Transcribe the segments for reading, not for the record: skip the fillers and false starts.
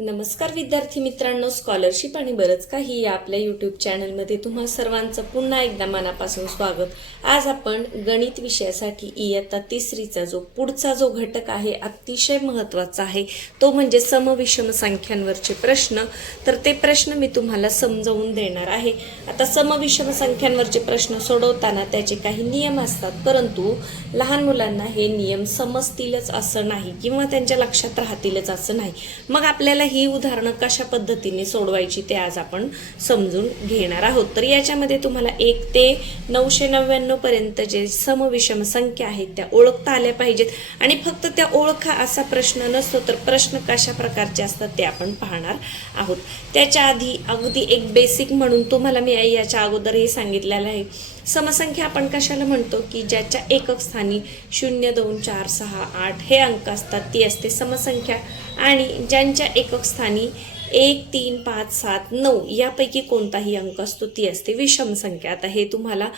नमस्कार विद्यार्थी मित्रांनो, स्कॉलरशिप आणि बरंच काही या आपल्या यूट्यूब चॅनलमध्ये तुम्हा सर्वांचं पुन्हा एकदा मनापासून स्वागत. आज आपण गणित विषयासाठी इयत्ता तिसरीचा पुढचा जो घटक आहे अतिशय महत्त्वाचा आहे तो म्हणजे समविषम संख्यांवरचे प्रश्न. तर ते प्रश्न मी तुम्हाला समजावून देणार आहे. आता समविषम संख्यांवरचे प्रश्न सोडवताना त्याचे काही नियम असतात, परंतु लहान मुलांना हे नियम समजतीलच असं नाही किंवा त्यांच्या लक्षात राहतीलच असं नाही. मग आपल्याला ही उदाहरणं कशा पद्धतीने सोडवायची ते आज आपण समजून घेणार आहोत. तर याच्यामध्ये तुम्हाला 1 ते 999 पर्यंत जे समविषम संख्या आहेत त्या ओळखता आल्या पाहिजेत. आणि फक्त त्या ओळखा असा प्रश्न नसतो, तर प्रश्न कशा प्रकारचे असतात ते आपण पाहणार आहोत. त्याच्या आधी अगदी एक बेसिक म्हणून तुम्हाला मी याच्या अगोदर हे सांगितलेलं आहे. समसंख्या आपण कशाला म्हणतो की ज्याच्या एकक स्थानी 0, 2, 4, 6, 8 हे अंक असतात ती असते समसंख्या. आणि ज्यांच्या एकक स्थानी 1, 3, 5, 7, 9 यापैकी कोणताही अंक असतो ती असते विषम संख्या. आता हे तुम्हाला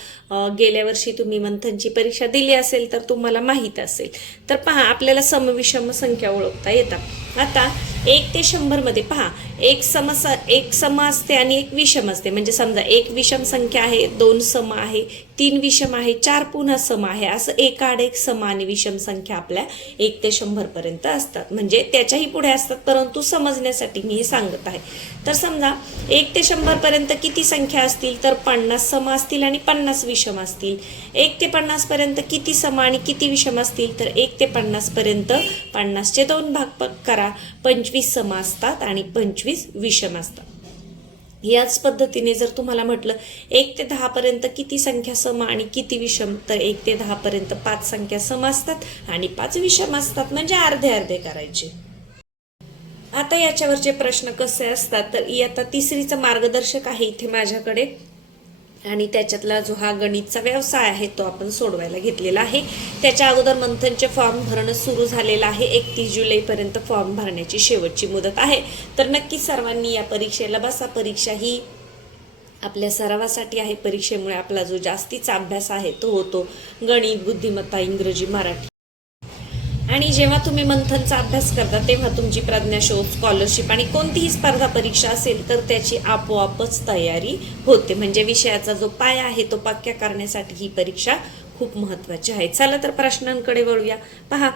गेल्या वर्षी तुम्ही मंथनची परीक्षा दिली असेल तर तुम्हाला माहीत असेल. तर पहा, आपल्याला समविषम संख्या ओळखता येतात. आता 1 ते 100 मध्ये पहा, एक सम असते आणि एक विषम असते. म्हणजे समजा एक विषम संख्या आहे, 2 सम आहे, 3 विषम आहे, 4 पुन्हा सम आहे, असं एकाआड एक सम आणि विषम संख्या आपल्या 1 ते 100 पर्यंत असतात. म्हणजे त्याच्याही पुढे असतात, परंतु समजण्यासाठी मी हे सांगत आहे. तर समजा 1 ते 100 पर्यंत किती संख्या असतील, तर 50 सम असतील आणि 50 विषम असतील. 1 ते 50 पर्यंत किती सम आणि किती विषम असतील, तर 1 ते 50 पर्यंत 50चे 2 भाग करा, 25 सम असतात आणि 25 विषम असतात. याच पद्धतीने जर तुम्हाला म्हटलं 1 ते 10 पर्यंत किती संख्या सम आणि किती विषम, तर 1 ते 10 पर्यंत 5 संख्या सम असतात आणि 5 विषम असतात. म्हणजे अर्धे अर्धे करायचे. आता याच्यावरचे प्रश्न कसे असतात, तर इयत्ता तिसरीचं मार्गदर्शक आहे इथे माझ्याकडे, आणि त्याच्यातला जो हा गणितचा व्यवसाय आहे तो आपण सोडवायला घेतलेला आहे. त्याच्या अगोदर मंथनचे फॉर्म भरणं सुरू झालेलं आहे. 31 जुलैपर्यंत फॉर्म भरण्याची शेवटची मुदत आहे. तर नक्की सर्वांनी या परीक्षेला बसा. परीक्षा ही आपल्या सरावासाठी आहे. परीक्षेमुळे आपला जो जास्तीचा अभ्यास आहे तो होतो. गणित, बुद्धिमत्ता, इंग्रजी, मराठी. आणि जेव्हा तुम्ही मंथनचा अभ्यास करता तेव्हा तुमची प्रज्ञाशोध, स्कॉलरशिप आणि कोणतीही स्पर्धा परीक्षा असेल तर त्याची आपोआपच तयारी होते. म्हणजे विषयाचा जो पाया आहे तो पक्का करण्यासाठी ही परीक्षा खूप महत्त्वाची आहे. चला तर प्रश्नांकडे वळूया. पहा,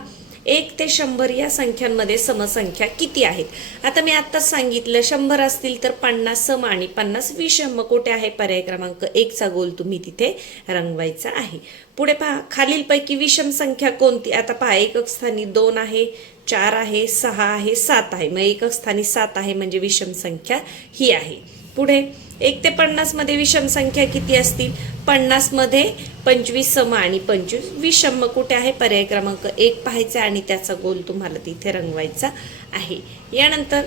1 ते 100 या संख्यांमध्ये समसंख्या किती आहेत. आता मी आत्ताच सांगितलं 100 असतील तर 50 सम आणि 50 विषम. मग कुठे आहे पर्याय क्रमांक 1 चा गोल तुम्ही तिथे रंगवायचा आहे. पुढे पहा, खालीलपैकी विषम संख्या कोणती. आता पहा, एकक स्थानी 2 आहे, 4 आहे, 6 आहे, 7 आहे. मग एकक स्थानी 7 आहे म्हणजे विषम संख्या ही आहे. पुढे 1 ते 50 मध्ये विषम संख्या किती असतील. 50 मध्ये 25 सम आणि 25 विषम. मग कुठे आहे पर्याय क्रमांक 1 पाहायचा आणि त्याचा गोल तुम्हाला तिथे रंगवायचा आहे. यानंतर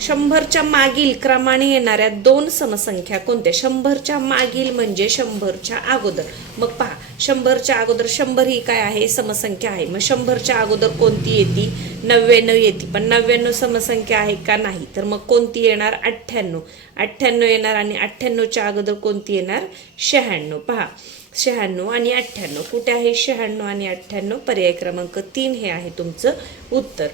100च्या मागील क्रमाने येणाऱ्या 2 समसंख्या कोणत्या. 100च्या मागील म्हणजे 100च्या अगोदर. मग पहा, 100च्या अगोदर 100 ही काय आहे, समसंख्या आहे. मग 100च्या अगोदर कोणती येते, 99 येते. पण 99 समसंख्या आहे का, नाही. तर मग कोणती येणार, 98 येणार. आणि 98च्या अगोदर कोणती येणार, 96. पहा, 96 आणि 98. कुठे आहे 96 आणि 98, पर्याय क्रमांक 3 हे आहे तुमचं उत्तर.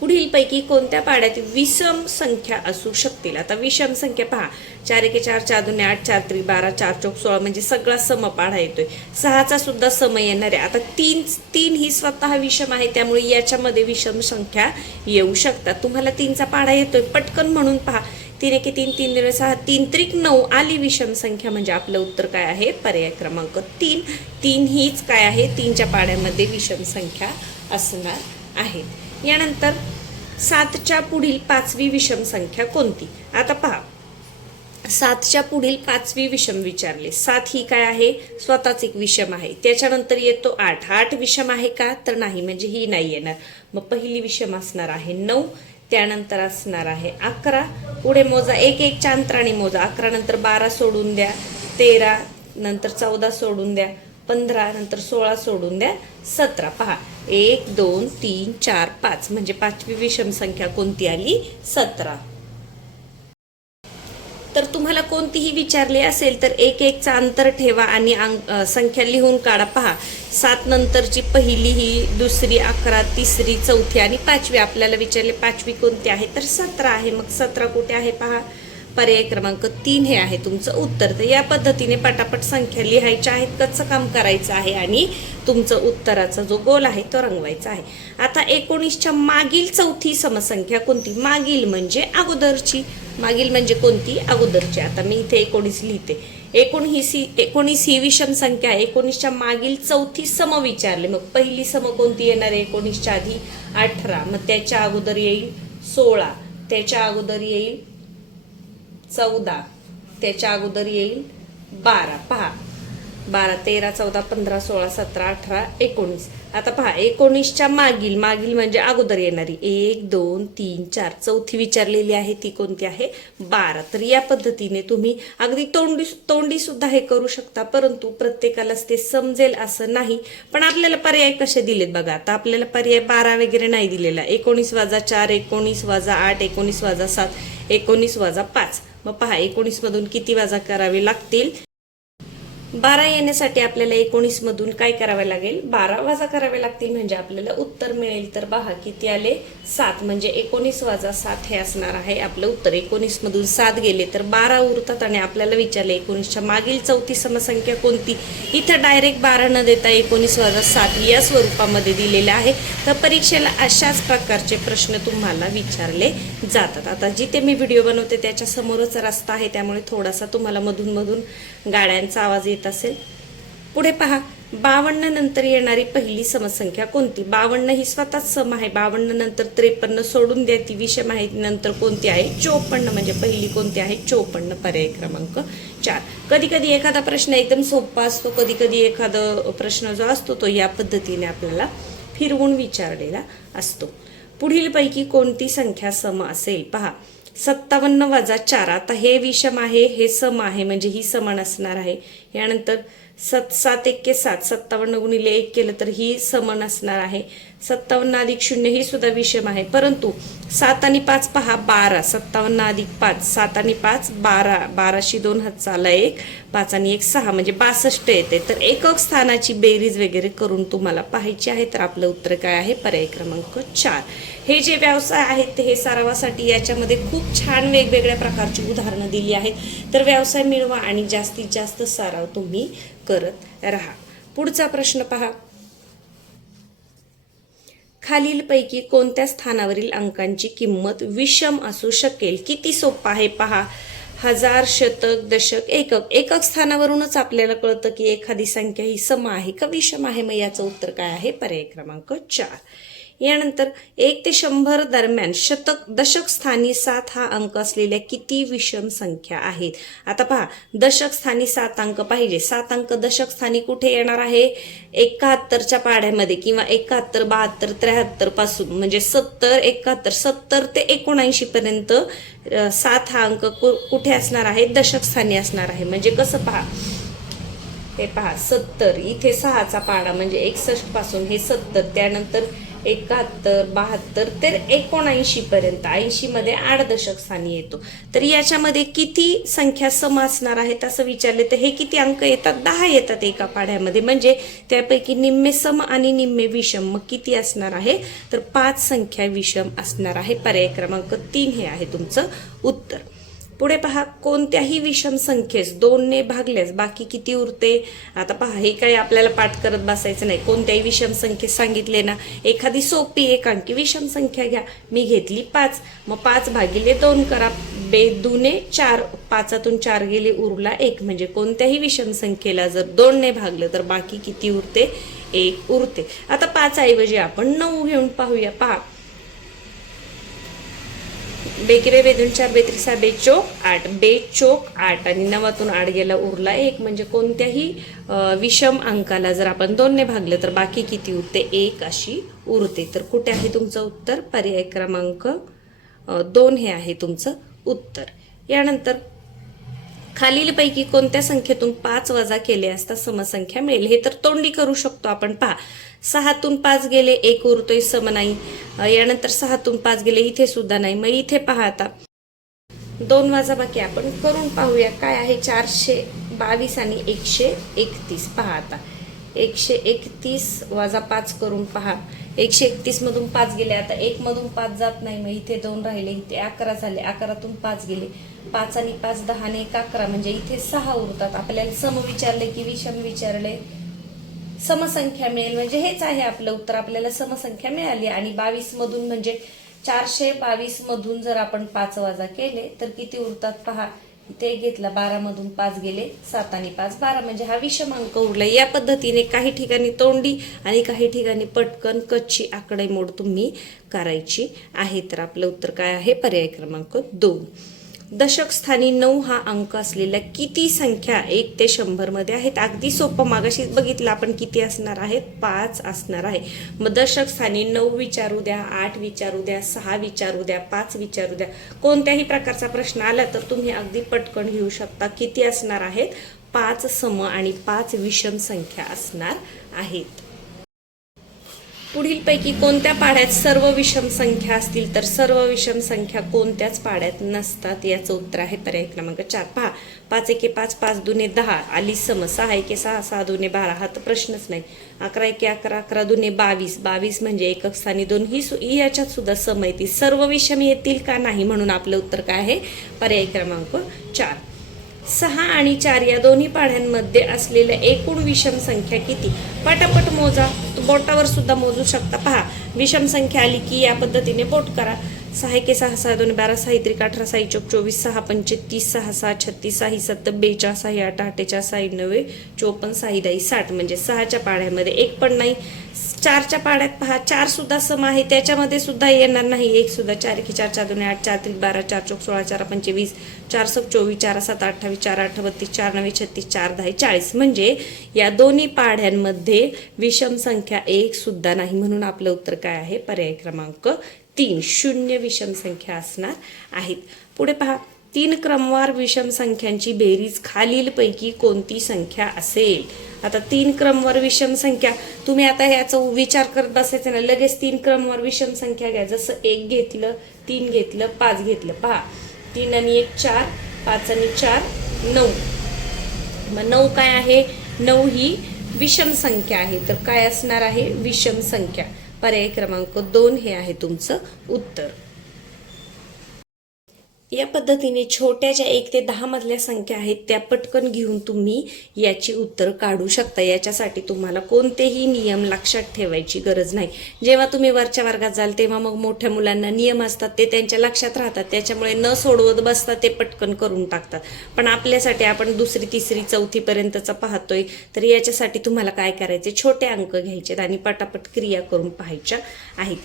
पुढीलपैकी कोणत्या पाड्यात विषम संख्या असू शकतील. आता विषम संख्या पहा, 4 एके 4, 4 दुने 8, 4 त्रिक 12, 4 चौक 16 म्हणजे सगळा समपाढा येतोय. 6चा सुद्धा सम येणार आहे. आता 3 ही स्वतः विषम आहे, त्यामुळे याच्यामध्ये विषम संख्या येऊ शकतात. तुम्हाला 3चा पाढा येतोय पटकन म्हणून पहा, 3 एके 3, 3 दुने 6, 3 त्रिक 9 आली विषम संख्या. म्हणजे आपलं उत्तर काय आहे, पर्याय क्रमांक 3. 3 हीच काय आहे, 3च्या पाड्यामध्ये विषम संख्या असणार आहे. यानंतर 7च्या पुढील 5वी विषम संख्या कोणती. आता पहा, 7च्या पुढील 5वी विषम विचारले. 7 ही काय आहे, स्वतःच एक विषम आहे. त्याच्यानंतर येतो 8. 8 विषम आहे का, तर नाही, म्हणजे ही नाही येणार. मग पहिली विषम असणार आहे 9. त्यानंतर असणार आहे 11. पुढे मोजा, 1 1 च्या अंतराने मोजा. 11 नंतर 12 सोडून द्या, 13 नंतर 14 सोडून द्या, 15 नंतर 16 सोडून द्या, 17. पहा, 1 2 3 4 5 म्हणजे 5वी विषम संख्या कोणती आली, 17. तर तुम्हाला कोणती कोणतीही विचारली असेल तर एक एकचा अंतर ठेवा आणि संख्या लिहून काढा. पहा, 7 नंतरची पहिली, ही दुसरी, 11, तिसरी, चौथी आणि 5वी. आपल्याला विचारले 5वी कोणती आहे, तर 17 आहे. मग 17 कुठे आहे पहा, पर्याय क्रमांक 3 हे आहे तुमचं उत्तर. तर या पद्धतीने पटापट संख्या लिहायच्या आहेत, कच्चं काम करायचं आहे आणि तुमचं उत्तराचा जो गोल आहे तो रंगवायचा आहे. आता 19च्या मागील चौथी समसंख्या कोणती? मागील म्हणजे अगोदरची. मागील म्हणजे कोणती? अगोदरची. आता मी इथे 19 लिहिते. 19 ही विषम संख्या आहे. 19च्या मागील चौथी सम विचारले. मग पहिली सम कोणती येणार आहे? 19च्या आधी 18, मग त्याच्या अगोदर येईल 16, त्याच्या अगोदर येईल 14, त्याच्या अगोदर येईल 12. पहा, 12, 13, 14, 15, 16, 17, 18, 19. आता पहा, 19च्या मागील, मागील म्हणजे अगोदर येणारी 1, 2, 3, 4, चौथी विचारलेली आहे ती कोणती आहे? 12. तर या पद्धतीने तुम्ही अगदी तोंडी सुद्धा हे करू शकता, परंतु प्रत्येकालाच ते समजेल असं नाही. पण आपल्याला पर्याय कसे दिलेत बघा. आता आपल्याला पर्याय 12 वगैरे नाही दिलेला. 19 - 4, 19 - 8, 19 - 7, 19 - 5. मग पहा, 19 मधून किती वजा करावे लागतील? 12 येण्यासाठी आपल्याला 19 मधून काय करावे लागेल? 12 वजा करावे लागतील, म्हणजे आपल्याला उत्तर मिळेल. तर पहा किती आले? 7. म्हणजे 19 - 7 हे असणार आहे आपलं उत्तर. 19 मधून 7 गेले तर 12 उरतात आणि आपल्याला विचारले 19च्या मागील चौथी समसंख्या कोणती? इथं डायरेक्ट 12 न देता 19 - 7 या स्वरूपामध्ये दिलेलं आहे. तर परीक्षेला अशाच प्रकारचे प्रश्न तुम्हाला विचारले जातात. आता जिथे मी व्हिडिओ बनवते त्याच्या समोरच रस्ता आहे, त्यामुळे थोडासा तुम्हाला मधून मधून गाड्यांचा आवाज येत असेल. पुढे पहा, 52 नंतर येणारी पहिली समसंख्या कोणती? 52 ही स्वतःच सम आहे. 52 नंतर 53 सोडून द्या, ती विषम आहे. नंतर कोणती आहे? 54. म्हणजे पहिली कोणती आहे? 54. पर्याय क्रमांक 4. कधी कधी एखादा प्रश्न एकदम सोपा असतो, कधी कधी एखादा प्रश्न जो असतो तो या पद्धतीने आपल्याला फिरवून विचारलेला असतो. पुढील पैकी कोणती संख्या सम असेल? पहा, 57 - 4. आता हे विषम आहे, हे सम आहे, म्हणजे ही समान असणार आहे. यानंतर 7 - 1 = 7, 57 × 1 केलं तर ही समान असणार आहे. 57 + 0 ही सुद्धा विषम आहे, परंतु 7 आणि 5 पहा, 12. 57 + 5, 7 आणि 5 12, 12शी 2 हात चाला 1, 5 आणि 1 6, म्हणजे 62 येते. तर एकक स्थानाची बेरीज वगैरे करून तुम्हाला पाहायची आहे. तर आपलं उत्तर काय आहे? पर्याय क्रमांक 4. हे जे व्यवसाय आहेत हे सरावासाठी याच्यामध्ये खूप छान वेगवेगळ्या प्रकारची उदाहरणं दिली आहेत. तर व्यवसाय मिळवा आणि जास्तीत जास्त सराव तुम्ही करत राहा. पुढचा प्रश्न पहा, खालीलपैकी कोणत्या स्थानावरील अंकांची किंमत विषम असू शकेल? किती सोपं आहे पहा. हजार, शतक, दशक, एकक. एकक स्थानावरूनच आपल्याला कळतं की एखादी संख्या ही सम आहे का विषम आहे. मग याचं उत्तर काय आहे? पर्याय क्रमांक 4. यानंतर 1 ते 100 दरम्यान दशक स्थानी 7 हा अंक असलेल्या किती विषम संख्या आहेत? आता पहा, दशक स्थानी 7 अंक पाहिजे. 7 अंक दशक स्थानी कुठे येणार आहे? 71च्या पाढ्यामध्ये किंवा 71, 72, 73 पासून, म्हणजे 70, 71, 70 ते 79 पर्यंत 7 हा अंक कुठे असणार आहे? दशक स्थानी असणार आहे. म्हणजे कसं पहा, हे पहा 70, इथे 6चा पाढा म्हणजे 61 पासून हे 70, त्यानंतर 71, 72 तर 79 पर्यंत. 80 मध्ये 8 दशक स्थानी येतो. तर याच्यामध्ये किती संख्या सम असणार आहेत असं विचारले तर हे किती अंक येतात? 10 येतात एका पाढ्यामध्ये, म्हणजे त्यापैकी निम्मे सम आणि निम्मे विषम. मग किती असणार आहे? तर 5 संख्या विषम असणार आहे. पर्याय क्रमांक 3 हे आहे तुमचं उत्तर. पुढे पहा, कोणत्याही विषम संख्येस 2 ने भागल्यास बाकी किती उरते? आता पहा, हे काही आपल्याला पाठ करत बसायचं नाही. कोणत्याही विषम संख्येस सांगितले ना, एखादी सोपी एकांकी विषम संख्या घ्या. मी घेतली 5, मग 5 / 2 करा. 2 ने 4, 5तून 4 गेले, उरला 1. म्हणजे कोणत्याही विषम संख्येला जर 2 ने भागलं तर बाकी किती उरते? 1 उरते. आता 5 ऐवजी आपण 9 घेऊन पाहूया. पहा, 2 × 2 = 4, 2 × 3 = 2 चोक 8, 2 चोक 8 आणि 9तून 8 गेला, उरला 1. म्हणजे कोणत्याही विषम अंकाला जर आपण 2 ने भागलं तर बाकी किती उरते? 1 अशी उरते. तर कुठे आहे तुमचं उत्तर? पर्याय क्रमांक 2 हे आहे तुमचं उत्तर. यानंतर खालीलपैकी कोणत्या संख्येतून 5 वजा केले असता समसंख्या मिळेल? हे तर तोंडी करू शकतो आपण. पहा, 6तून 5 गेले, 1 उरतोय, सम नाही. यानंतर 6तून 5 गेले, इथे सुद्धा नाही. मग इथे पहा, आता 2 वजाबाकी आपण करून पाहूया. काय आहे 422 आणि 131. पहा आता 131 वजा 5 करून पहा. 131 मधून 5 गेले, आता 1 मधून 5 जात नाही, मग इथे 2 राहिले, इथे 11 झाले, 11तून 5 गेले, 5 आणि 5 10 आणि 1 11, म्हणजे इथे 6 उरतात. आपल्याला सम विचारले की विषम विचारले, समसंख्या मिळेल, म्हणजे हेच आहे आपलं उत्तर. आपल्याला समसंख्या मिळाली. आणि 22 मधून म्हणजे 422 मधून जर आपण 5 वजा केले तर किती उरतात पहा. इथे घेतला, 12 मधून 5 गेले, 7 आणि 5 12, म्हणजे हा विषमांक उरला. या पद्धतीने काही ठिकाणी तोंडी आणि काही ठिकाणी पटकन कच्ची आकडेमोड तुम्ही करायची आहे. तर आपलं उत्तर काय आहे, पर्याय क्रमांक 2. दशक स्थानी 9 हा अंक असलेल्या किती संख्या 1 ते 100 मध्ये आहेत. अगदी सोपं, मागाशी बघितलं आपण किती असणार आहेत, 5 असणार आहे. मग दशक स्थानी 9 विचारू द्या, 8 विचारू द्या, 6 विचारू द्या, 5 विचारू द्या, कोणत्याही प्रकारचा प्रश्न आला तर तुम्ही अगदी पटकन घेऊ शकता. किती असणार आहेत, 5 सम आणि 5 विषम संख्या असणार आहेत. पुढीलपैकी कोणत्या पाढ्यात सर्व विषम संख्या असतील, तर सर्व विषम संख्या कोणत्याच पाढ्यात नसतात. याचं उत्तर आहे पर्याय क्रमांक 4. पहा, 5 एके 5, 5 दुने 10 आली सम, 6 एके 6, 6 दुने 12, हा तर प्रश्नच नाही. 11 एके 11, 11 दुने 22, 22 म्हणजे एकक स्थानी 2, ही याच्यात सुद्धा सम येतील. सर्व विषम येतील का नाही, म्हणून आपलं उत्तर काय आहे, पर्याय क्रमांक 4. 6 आणि 4 या दोन्ही पाढ्यांमध्ये असलेल्या एकूण विषम संख्या किती. पटापट मोजा, बोटावर सुद्धा मोजू शकता. पहा, विषम संख्या आली की या पद्धतीने बोट करा. 6 एके 6, 6 दोन 12, 6 त्रिक 18, 6 चौक 24, 6 पंचे 30, 6 6 36, 6 7 42, 6 8 48, 6 9 54, 6 10 60, म्हणजे 6च्या पाढ्यामध्ये एक पण नाही. 4च्या पाढ्यात पहा, 4 सुद्धा सम आहे, त्याच्यामध्ये सुद्धा येणार नाही एक सुद्धा. 4 एके 4, 4 दोन 8, 4 त्रिक 12, 4 चौक 16, 4 पंचे 20, 4 सक 24, 4 7 28, 4 8 32, 4 9 36, 4 10 40, म्हणजे या दोन्ही पाढ्यांमध्ये विषम संख्या एक सुद्धा नाही. म्हणून आपलं उत्तर काय आहे, पर्याय क्रमांक 3, शून्य विषम संख्या असणार आहेत. पुढे पहा, 3 क्रमवार विषम संख्यांची बेरीज खालीलपैकी कोणती संख्या असेल. आता 3 क्रमवार विषम संख्या, तुम्ही आता ह्याचा विचार करत बसायचं ना, लगेच 3 क्रमवार विषम संख्या घ्या. जसं 1 घेतलं, 3 घेतलं, 5 घेतलं. पहा, 3 आणि 1 4, 5 आणि 4 9. मग 9 काय आहे, 9 ही विषम संख्या आहे. तर काय असणार आहे, विषम संख्या. पर्याय क्रमांक 2 हे आहे तुमचं उत्तर. या पद्धतीने छोट्या ज्या 1 ते 10 मधल्या संख्या आहेत त्या पटकन घेऊन तुम्ही याची उत्तर काढू शकता. याच्यासाठी तुम्हाला कोणतेही नियम लक्षात ठेवायची गरज नाही. जेव्हा तुम्ही वरच्या वर्गात जाल तेव्हा मग मोठ्या मुलांना नियम असतात, ते त्यांच्या लक्षात राहतात, त्याच्यामुळे न सोडवत बसता ते पटकन करून टाकतात. पण आपल्यासाठी आपण 2री 3री 4थी पर्यंतचा पाहतोय, तर याच्यासाठी तुम्हाला काय करायचे, छोटे अंक घ्यायचे आणि पटापट क्रिया करून पाहायच्या आहेत.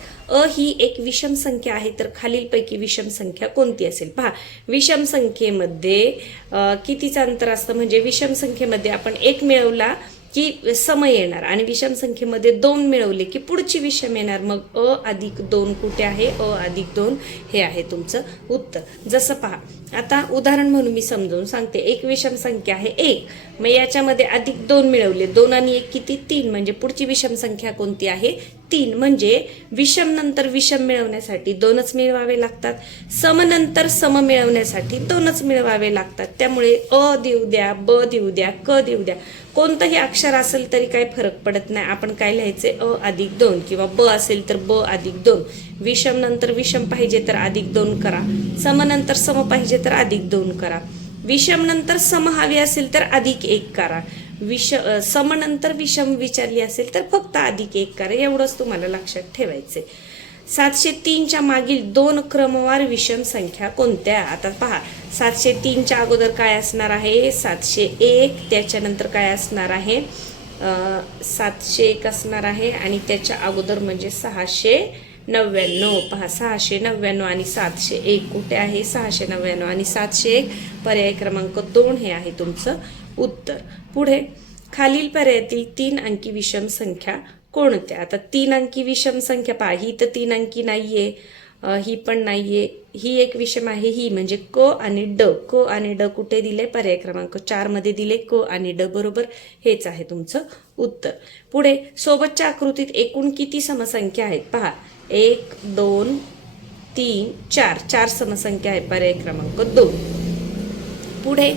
ही एक विषम संख्या आहे, तर खालीलपैकी विषम संख्या कोणती असेल. पहा, विषम संख्येमध्ये कितीचं अंतर असतं, म्हणजे विषम संख्येमध्ये आपण 1 मिळवला की सम येणार आणि विषम संख्येमध्ये 2 मिळवले की पुढची विषम येणार. मग +2 कुठे आहे, +2 हे आहे तुमचं उत्तर. जसं पहा, आता उदाहरण म्हणून मी समजावून सांगते. एक विषम संख्या आहे 1, मग याच्यामध्ये +2 मिळवले, 2 आणि 1 किती 3, म्हणजे पुढची विषम संख्या कोणती आहे 3. म्हणजे विषम नंतर विषम मिळवण्यासाठी 2च मिळवावे लागतात, सम नंतर सम मिळवण्यासाठी 2च मिळवावे लागतात. त्यामुळे देऊ द्या, ब देऊ द्या, क देऊ द्या, कोणतंही अक्षर असेल तरी काही फरक पडत नाही. आपण काय लिहायचे, +2 किंवा ब असेल तर +2. विषम नंतर विषम पाहिजे तर +2 करा, सम नंतर सम पाहिजे तर +2 करा, विषम नंतर सम हवी असेल तर +1 करा, सम नंतर विषम विचारली असेल तर फक्त +1 करा. एवढंच तुम्हाला लक्षात ठेवायचे. 703च्या मागील 2 क्रमवार विषम संख्या कोणत्या. आता पहा, 703च्या अगोदर काय असणार आहे, 701, त्याच्यानंतर काय असणार आहे, 701 असणार आहे आणि त्याच्या अगोदर म्हणजे 699. पहा, 699 आणि 701 कुठे आहे, 699 आणि 701, पर्याय क्रमांक 2 हे आहे तुमचं उत्तर. पुढे, खालील पर्यायातील 3 अंकी विषम संख्या कोणत्या. आता 3 अंकी विषम संख्या पहा, ही तर 3 अंकी नाहीये, ही पण नाहीये, ही एक विषम आहे, ही म्हणजे क आणि ड. क आणि ड कुठे दिले, पर्याय क्रमांक 4 मध्ये दिले, क आणि ड बरोबर, हेच आहे तुमचं उत्तर. पुढे, सोबतच्या आकृतीत एकूण किती समसंख्या आहेत. पहा, 1 2 3 4 4 समसंख्या आहे पर्याय क्रमांक 2. पुढे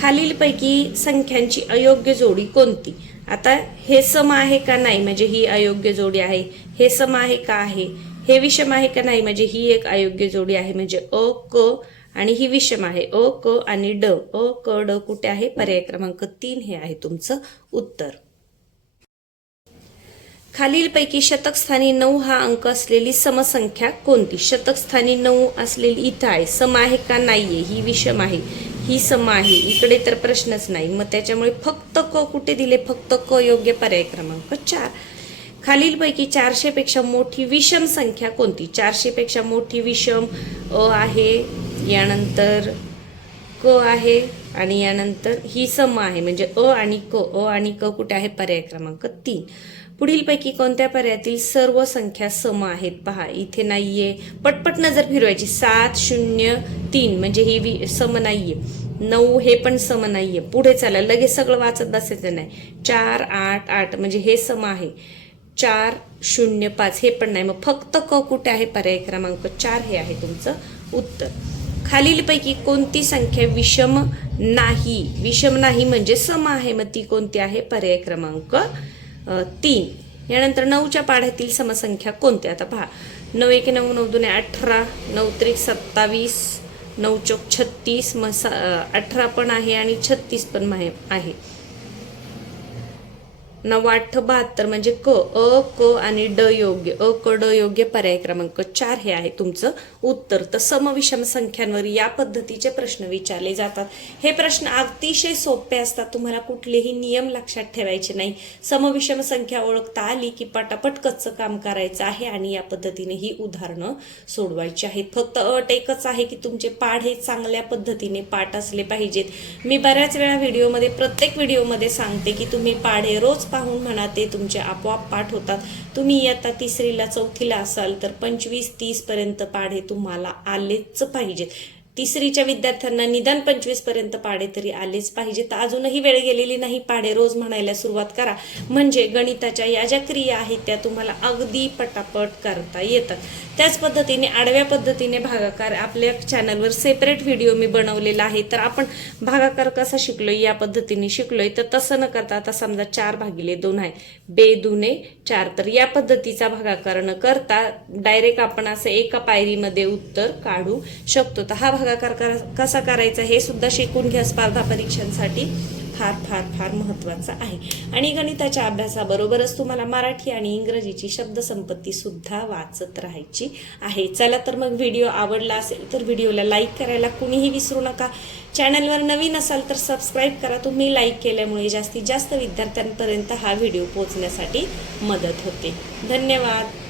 खालीलपैकी संख्यांची अयोग्य जोडी कोणती? आता हे सम आहे का नाही म्हणजे ही अयोग्य जोडी आहे. हे सम आहे का आहे. हे विषम आहे का नाही म्हणजे ही एक अयोग्य जोडी आहे. म्हणजे अ क आणि ही विषम आहे. अ क आणि ड. अ क ड कुठे आहे? पर्याय क्रमांक 3 हे आहे तुमचं उत्तर. खालीलपैकी शतकस्थानी 9 हा अंक असलेली समसंख्या कोणती? शतकस्थानी 9 असलेली इथं आहे. सम आहे का नाहीये? ही विषम आहे. ही सम आहे. इकडे तर प्रश्नच नाही. मग त्याच्यामुळे फक्त क कुठे दिले? फक्त क योग्य. पर्याय क्रमांक 4. खालीलपैकी 400 पेक्षा मोठी विषम संख्या कोणती? 400 पेक्षा मोठी विषम अ आहे, यानंतर क आहे आणि यानंतर ही सम आहे. म्हणजे अ आणि क कुठे आहे? पर्याय क्रमांक 3. पुढीलपैकी कोणत्या पर्यायातील सर्व संख्या सम आहेत? पहा इथे नाहीये. पटपट नजर फिरवायची. 7 0 3 म्हणजे ही सम नाहीये. 9 हे पण सम नाहीये. पुढे चला, लगेच सगळं वाचत बसायचं नाही. 4 8 8 म्हणजे हे सम आहे. 4 0 5 हे पण नाही. मग फक्त क कुठे आहे? पर्याय क्रमांक 4 हे आहे तुमचं उत्तर. खालीलपैकी कोणती संख्या विषम नाही? विषम नाही म्हणजे सम आहे. मग ती कोणती आहे? पर्याय क्रमांक 3. यानंतर 9च्या पाढ्यातील समसंख्या कोणत्या? आता पहा, 9 1 9 9 2 18 9 3 27 9 4 36 मग 18 पण आहे आणि 36 पण आहे. 9 8 72 म्हणजे क अ क आणि ड योग्य. अ क ड योग्य. पर्याय क्रमांक 4 हे आहे तुमचं उत्तर. तर समविषम संख्यांवर या पद्धतीचे प्रश्न विचारले जातात. हे प्रश्न अतिशय सोपे असतात. तुम्हाला कुठलेही नियम लक्षात ठेवायचे नाही. समविषम संख्या ओळखता आली की पटापट कच्चं काम करायचं आहे आणि या पद्धतीने ही उदाहरणं सोडवायची आहेत. फक्त अट एकच आहे की तुमचे पाढे चांगल्या पद्धतीने पाठ असले पाहिजेत. मी बऱ्याच वेळा व्हिडिओमध्ये प्रत्येक व्हिडिओमध्ये सांगते की तुम्ही पाढे रोज पाहून म्हणा, ते तुमचे आपोआप पाठ होतात. तुम्ही इयत्ता 3रीला 4थीला असाल तर 25-30 पर्यंत पाढे तुम्हाला आलेच पाहिजेत. 3रीच्या विद्यार्थ्यांना निदान 25 पर्यंत पाढे तरी आलेच पाहिजे. तर अजूनही वेळ गेलेली नाही. पाढे रोज म्हणायला सुरुवात करा. म्हणजे गणिताच्या या ज्या क्रिया आहेत त्या तुम्हाला अगदी पटापट करता येतात. त्याच पद्धतीने आडव्या पद्धतीने भागाकार आपल्या चॅनलवर सेपरेट व्हिडिओ मी बनवलेला आहे. तर आपण भागाकार कसा शिकलोय या पद्धतीने शिकलोय. तर तसं न करता आता समजा 4/2 आहे. 2 दुने 4. तर या पद्धतीचा भागाकार न करता डायरेक्ट आपण असं एका पायरीमध्ये उत्तर काढू शकतो. तर हा भागाकार कसा करायचा हे सुद्धा शिकून घ्या. स्पर्धा परीक्षांसाठी फार फार फार महत्वाचा आहे. आणि गणिताच्या अभ्यासाबरोबरच तुम्हाला मराठी आणि इंग्रजीची शब्दसंपत्ती सुद्धा वाचत राहायची आहे. चला तर मग व्हिडिओ आवडला असेल तर व्हिडिओला लाईक करायला कुणीही विसरू नका. चॅनलवर नवीन असाल तर सबस्क्राईब करा. तुम्ही लाईक केल्यामुळे जास्तीत जास्त विद्यार्थ्यांपर्यंत हा व्हिडिओ पोहोचण्यासाठी मदत होते. धन्यवाद.